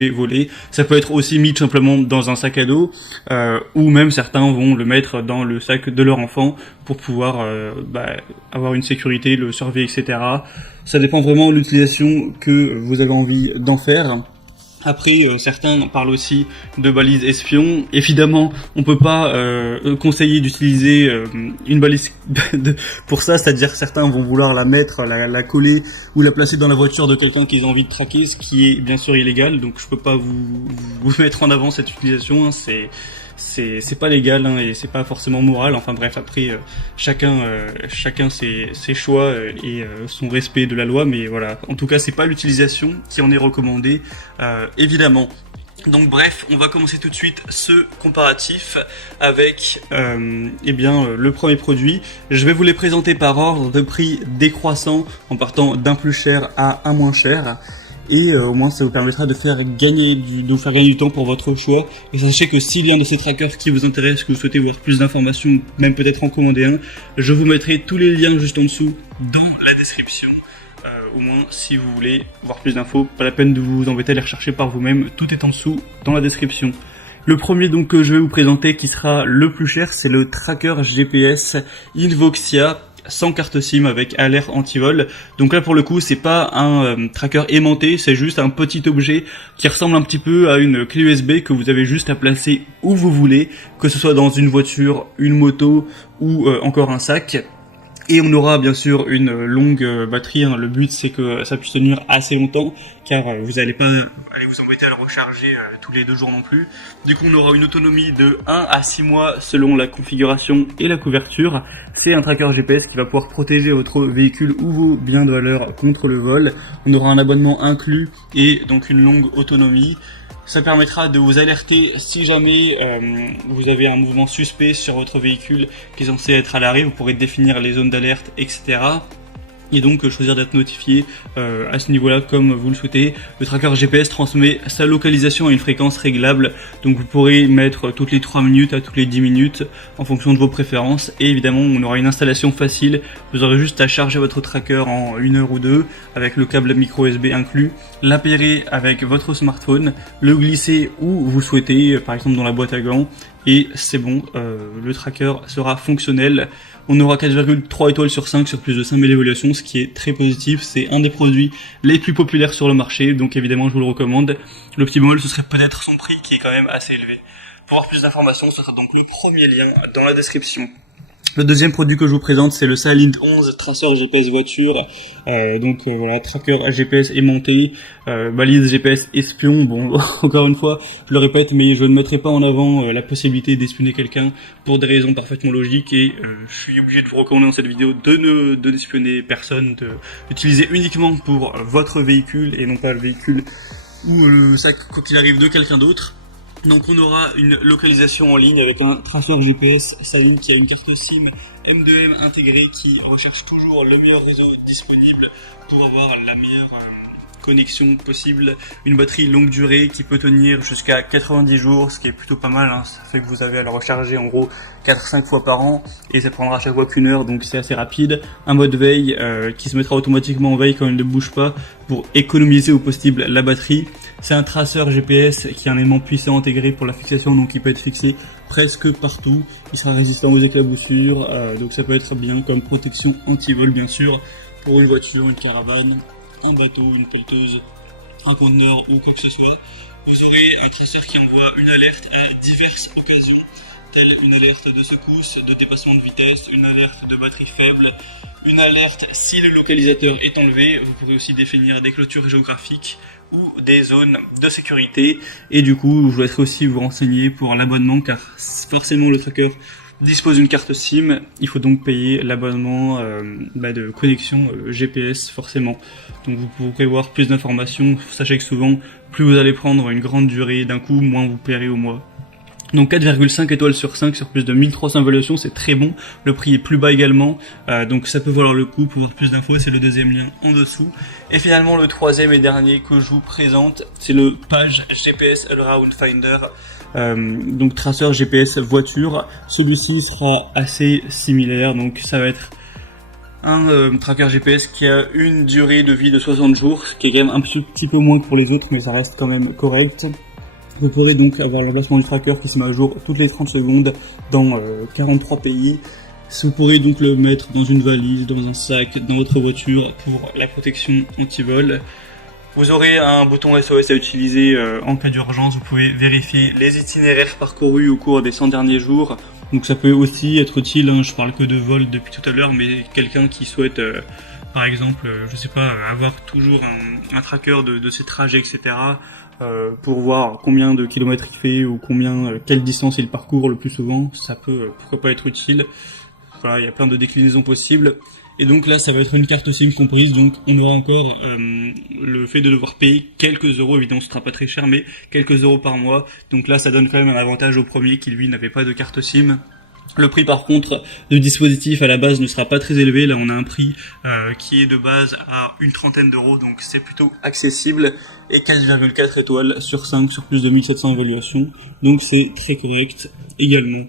voler. Ça peut être aussi mis tout simplement dans un sac à dos, ou même certains vont le mettre dans le sac de leur enfant pour pouvoir avoir une sécurité, le surveiller, etc. Ça dépend vraiment de l'utilisation que vous avez envie d'en faire. Après, certains parlent aussi de balises espions. Évidemment, on peut pas conseiller d'utiliser une balise pour ça, c'est-à-dire certains vont vouloir la mettre, la coller ou la placer dans la voiture de quelqu'un qu'ils ont envie de traquer, ce qui est bien sûr illégal. Donc je peux pas vous mettre en avant cette utilisation. Hein, c'est pas légal, hein, et c'est pas forcément moral. Enfin bref, après chacun ses choix et son respect de la loi, mais voilà, en tout cas c'est pas l'utilisation qui en est recommandée, évidemment. Donc bref, on va commencer tout de suite ce comparatif avec le premier produit. Je vais vous les présenter par ordre de prix décroissant en partant d'un plus cher à un moins cher. Et au moins ça vous permettra de vous faire gagner du temps pour votre choix. Et sachez que s'il y a un de ces trackers qui vous intéresse, que vous souhaitez voir plus d'informations, même peut-être en commander un, je vous mettrai tous les liens juste en dessous dans la description. Au moins si vous voulez voir plus d'infos, pas la peine de vous embêter à les rechercher par vous-même, tout est en dessous dans la description. Le premier donc que je vais vous présenter qui sera le plus cher, c'est le tracker GPS Invoxia sans carte SIM avec alerte anti-vol. Donc là pour le coup c'est pas un tracker aimanté, c'est juste un petit objet qui ressemble un petit peu à une clé USB que vous avez juste à placer où vous voulez, que ce soit dans une voiture, une moto ou encore un sac. Et on aura bien sûr une longue batterie, hein. Le but c'est que ça puisse tenir assez longtemps, car vous n'allez pas aller vous embêter à le recharger tous les 2 jours non plus. Du coup on aura une autonomie de 1 à 6 mois selon la configuration et la couverture. C'est un tracker GPS qui va pouvoir protéger votre véhicule ou vos biens de valeur contre le vol. On aura un abonnement inclus et donc une longue autonomie. Ça permettra de vous alerter si jamais vous avez un mouvement suspect sur votre véhicule qui est censé être à l'arrêt. Vous pourrez définir les zones d'alerte, etc. Et donc choisir d'être notifié à ce niveau-là comme vous le souhaitez. Le tracker GPS transmet sa localisation à une fréquence réglable, donc vous pourrez mettre toutes les 3 minutes à toutes les 10 minutes en fonction de vos préférences. Et évidemment on aura une installation facile, vous aurez juste à charger votre tracker en 1 heure ou 2 avec le câble micro USB inclus, l'impérer avec votre smartphone, le glisser où vous souhaitez, par exemple dans la boîte à gants, et c'est bon, le tracker sera fonctionnel. On aura 4,3 étoiles sur 5 sur plus de 5000 évaluations, ce qui est très positif. C'est un des produits les plus populaires sur le marché, donc évidemment je vous le recommande. Le petit bémol, ce serait peut-être son prix qui est quand même assez élevé. Pour avoir plus d'informations, ce sera donc le premier lien dans la description. Le deuxième produit que je vous présente, c'est le Silent 11 traceur GPS voiture. Voilà, tracker GPS aimanté, balise GPS espion. Bon, encore une fois, je le répète, mais je ne mettrai pas en avant la possibilité d'espionner quelqu'un pour des raisons parfaitement logiques. Et je suis obligé de vous recommander dans cette vidéo de n'espionner personne, d'utiliser uniquement pour votre véhicule et non pas le véhicule ou le sac, quoi qu'il arrive, de quelqu'un d'autre. Donc on aura une localisation en ligne avec un traceur GPS Silent qui a une carte SIM M2M intégrée qui recherche toujours le meilleur réseau disponible pour avoir la meilleure connexion possible. Une batterie longue durée qui peut tenir jusqu'à 90 jours, ce qui est plutôt pas mal, hein. Ça fait que vous avez à la recharger en gros 4-5 fois par an et ça prendra à chaque fois qu'1 heure, donc c'est assez rapide. Un mode veille qui se mettra automatiquement en veille quand il ne bouge pas pour économiser au possible la batterie. C'est un traceur GPS qui a un aimant puissant intégré pour la fixation, donc il peut être fixé presque partout. Il sera résistant aux éclaboussures, donc ça peut être bien comme protection anti-vol bien sûr pour une voiture, une caravane, un bateau, une pelleteuse, un conteneur ou quoi que ce soit. Vous aurez un traceur qui envoie une alerte à diverses occasions, telle une alerte de secousse, de dépassement de vitesse, une alerte de batterie faible, une alerte si le localisateur est enlevé. Vous pouvez aussi définir des clôtures géographiques ou des zones de sécurité. Et du coup, je vous laisserai aussi vous renseigner pour l'abonnement, car forcément le tracker dispose d'une carte SIM. Il faut donc payer l'abonnement de connexion GPS forcément. Donc vous pourrez voir plus d'informations. Sachez que souvent, plus vous allez prendre une grande durée d'un coup, moins vous paierez au mois. Donc 4,5 étoiles sur 5 sur plus de 1300 évaluations, c'est très bon. Le prix est plus bas également, donc ça peut valoir le coup. Pour voir plus d'infos, c'est le deuxième lien en dessous. Et finalement, le troisième et dernier que je vous présente, c'est le Page GPS Allround Finder. Donc traceur GPS voiture. Celui-ci sera assez similaire, donc ça va être un tracker GPS qui a une durée de vie de 60 jours, ce qui est quand même un petit peu moins que pour les autres, mais ça reste quand même correct. Vous pourrez donc avoir l'emplacement du tracker qui se met à jour toutes les 30 secondes dans 43 pays. Vous pourrez donc le mettre dans une valise, dans un sac, dans votre voiture pour la protection anti-vol. Vous aurez un bouton SOS à utiliser en cas d'urgence. Vous pouvez vérifier les itinéraires parcourus au cours des 100 derniers jours. Donc ça peut aussi être utile, hein, je parle que de vol depuis tout à l'heure, mais quelqu'un qui souhaite par exemple, je sais pas, avoir toujours un tracker de ses trajets, etc. Pour voir combien de kilomètres il fait ou quelle distance il parcourt le plus souvent, ça peut pourquoi pas être utile. Voilà, il y a plein de déclinaisons possibles. Et donc là, ça va être une carte SIM comprise, donc on aura encore le fait de devoir payer quelques euros, évidemment ce sera pas très cher, mais quelques euros par mois. Donc là, ça donne quand même un avantage au premier qui lui n'avait pas de carte SIM. Le prix par contre du dispositif à la base ne sera pas très élevé, là on a un prix qui est de base à une trentaine d'euros, donc c'est plutôt accessible, et 4,4 étoiles sur 5 sur plus de 1700 évaluations, donc c'est très correct également.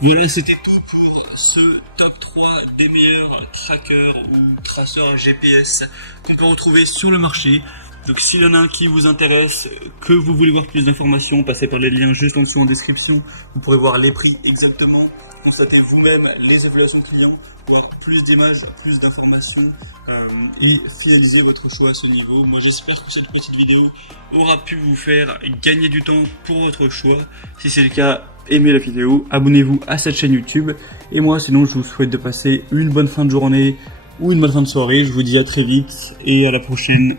Voilà, c'était tout pour ce top 3 des meilleurs trackers ou traceurs GPS qu'on peut retrouver sur le marché. Donc s'il y en a un qui vous intéresse, que vous voulez voir plus d'informations, passez par les liens juste en dessous en description, vous pourrez voir les prix exactement, constatez vous-même les évaluations clients, voir plus d'images, plus d'informations et finaliser votre choix à ce niveau. Moi j'espère que cette petite vidéo aura pu vous faire gagner du temps pour votre choix. Si c'est le cas, aimez la vidéo, abonnez-vous à cette chaîne YouTube, et moi sinon je vous souhaite de passer une bonne fin de journée ou une bonne fin de soirée. Je vous dis à très vite et à la prochaine.